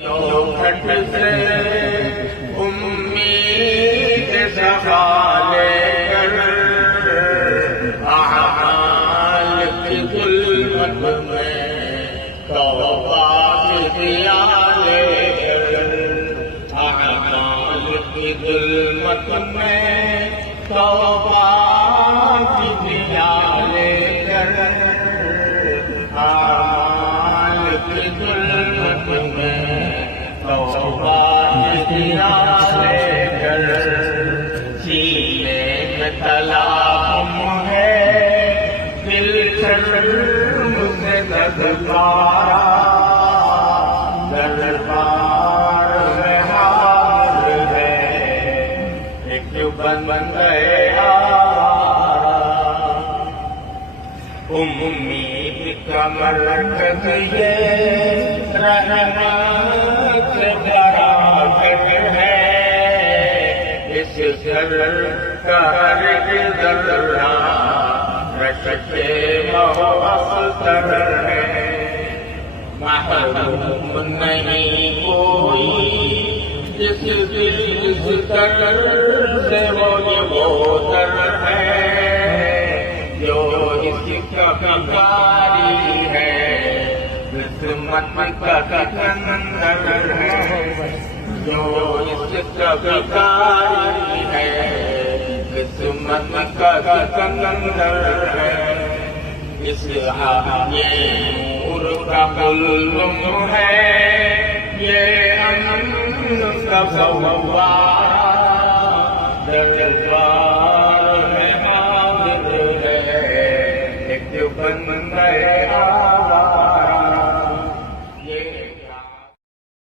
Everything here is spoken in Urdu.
چوکھٹ سے امید سنبھالے کر اعمال کی ظلمت میں توبہ کی دیا لے کر اعمال کی ظلمت میں توبہ کی دیا لے کر اعمال کی ظلمت میں توبہ کی دیا لے کر سینے میں تلاقم ہے دل شرم سے دردارا دربار میں حاضر ہے ایک بند امید کا مرکز یہ رحمت بڑا گھر ہے اس گھر کا ہر ذرہ رشتے مؤثر ہے محروم نہیں کوئی جس دل در سے وہ در ہے جو اس کا بھکاری ہے قسمت کا سکندر ہے جو اس کا بھکاری ہے قسمت کا سکندر ہے اس یہ نور کا علم ہے یہ امن کا فوارہ دربار میں حاضر ہے ایک بندہ